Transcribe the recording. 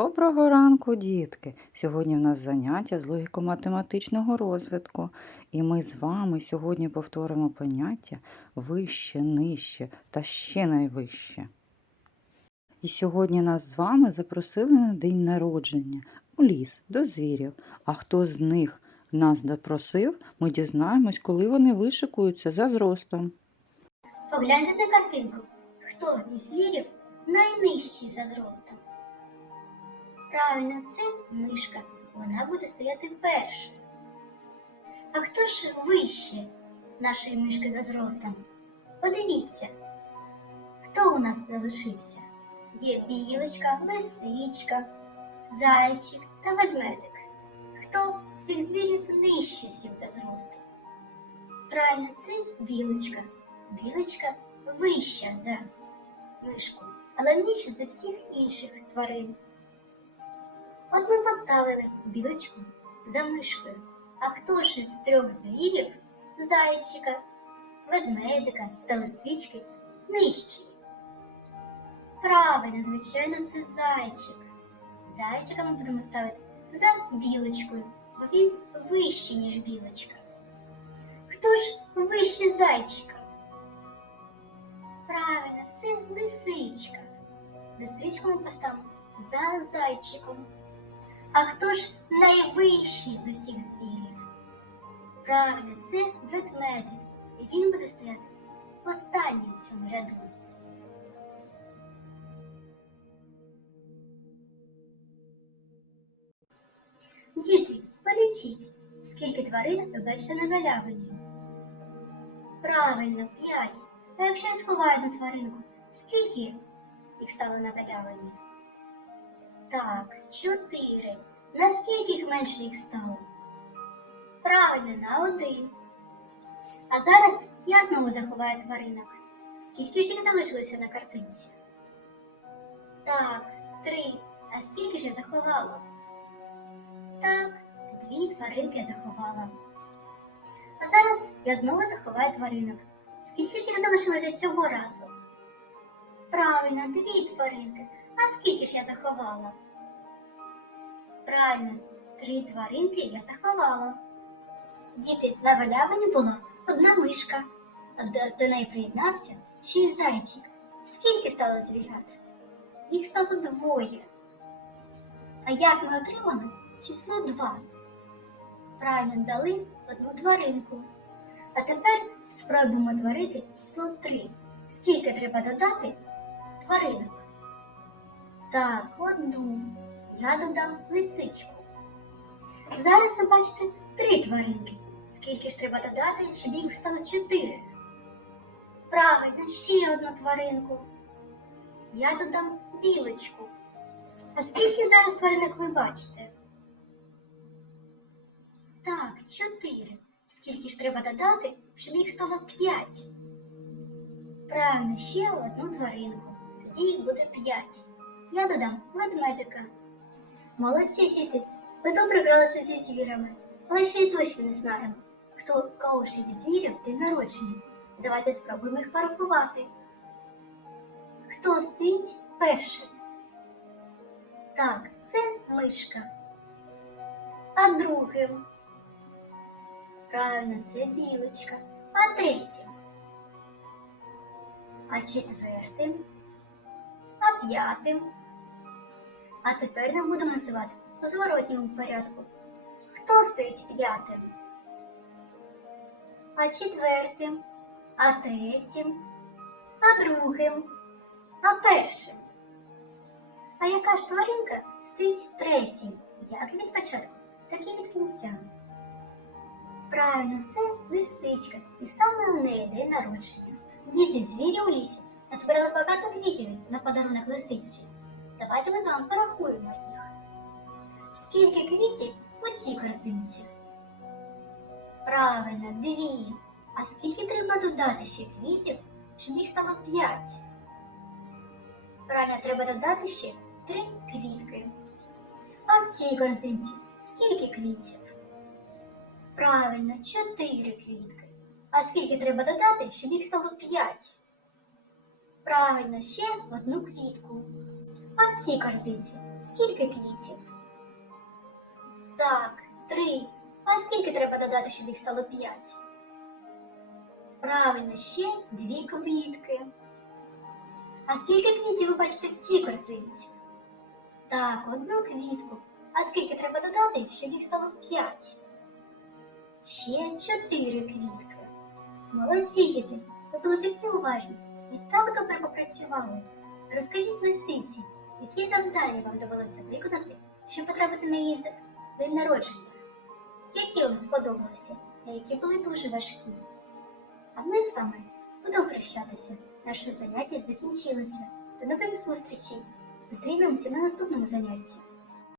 Доброго ранку, дітки! Сьогодні в нас заняття з логіко-математичного розвитку, і ми з вами сьогодні повторимо поняття вище, нижче та ще найвище. І сьогодні нас з вами запросили на день народження у ліс до звірів. А хто з них нас запросив, ми дізнаємось, коли вони вишикуються за зростом. Погляньте на картинку. Хто із звірів найнижчий за зростом? Правильно, це мишка. Вона буде стояти першою. А хто ж вище нашої мишки за зростом? Подивіться, хто у нас залишився? Є білочка, лисичка, зайчик та ведмедик. Хто з цих звірів нижче всіх за зростом? Правильно, це білочка. Білочка вища за мишку, але нижча за всіх інших тварин. От ми поставили білочку за мишкою. А хто ж із трьох звірів зайчика, ведмедика та лисички нижчий? Правильно, звичайно, це зайчик. Зайчика ми будемо ставити за білочкою, бо він вищий, ніж білочка. Хто ж вище зайчика? Правильно, це лисичка. Лисичку ми поставимо за зайчиком. А хто ж найвищий з усіх звірів? Правильно, це ведмедик. І він буде стояти останнім в цьому ряду. Діти, полічіть, скільки тварин ви бачите на галявині. Правильно, п'ять. А якщо я сховаю одну тваринку, скільки їх стало на галявині? Так, чотири. Наскільки їх менше їх стало? Правильно, на один. А зараз я знову заховаю тваринок. Скільки ж їх залишилося на картинці? Так, три. А скільки ж я заховала? Так, дві тваринки я заховала. А зараз я знову заховаю тваринок. Скільки ж їх залишилося цього разу? Правильно, дві тваринки. А скільки ж я заховала? Правильно, три тваринки я заховала. Діти, на галявині була одна мишка, а до, неї приєднався шість зайчик. Скільки стало звірят? Їх стало двоє. А як ми отримали число два? Правильно дали одну тваринку. А тепер спробуємо творити число 3. Скільки треба додати тваринок? Так, одну. Я додам лисичку. Зараз ви бачите три тваринки. Скільки ж треба додати, щоб їх стало чотири? Правильно, ще одну тваринку. Я додам білочку. А скільки зараз тваринок ви бачите? Так, чотири. Скільки ж треба додати, щоб їх стало п'ять? Правильно, ще одну тваринку. Тоді їх буде п'ять. Я додам ведмедика. Молодці, діти, ви добре гралися зі звірами, але ще й точно не знаємо, хто кого ще зі звірів день народження. Давайте спробуємо їх порахувати. Хто стоїть першим? Так, це мишка. А другим? Правильно, це білочка. А третім? А четвертим? А п'ятим? А тепер нам будемо називати у зворотньому порядку. Хто стоїть п'ятим? А четвертим? А третім? А другим? А першим? А яка ж тваринка стоїть третім? Як від початку, так і від кінця. Правильно, це лисичка, і саме у неї день народження. Діти звірі у лісі назбирали багато квітів на подарунок лисиці. Давайте ми з вами порахуємо їх. Скільки квітів у цій корзинці? Правильно, дві. А скільки треба додати ще квітів, щоб їх стало п'ять? Правильно, треба додати ще три квітки. А в цій корзинці скільки квітів? Правильно, чотири квітки. А скільки треба додати, щоб їх стало п'ять? Правильно, ще одну квітку. А в цій корзинці Скільки квітів? Так, три. А скільки треба додати, щоб їх стало п'ять? Правильно, ще дві квітки. А скільки квітів ви бачите в цій корзинці? Так, одну квітку. А скільки треба додати, щоб їх стало п'ять? Ще чотири квітки. Молодці, діти, ви були такі уважні і так добре попрацювали. Розкажіть лисиці, які завдання вам довелося виконати, щоб потрапити на її день народження? Які вам сподобалися, а які були дуже важкі? А ми з вами будемо прощатися. Наше заняття закінчилося. До нових зустрічей. Зустрінемося на наступному занятті.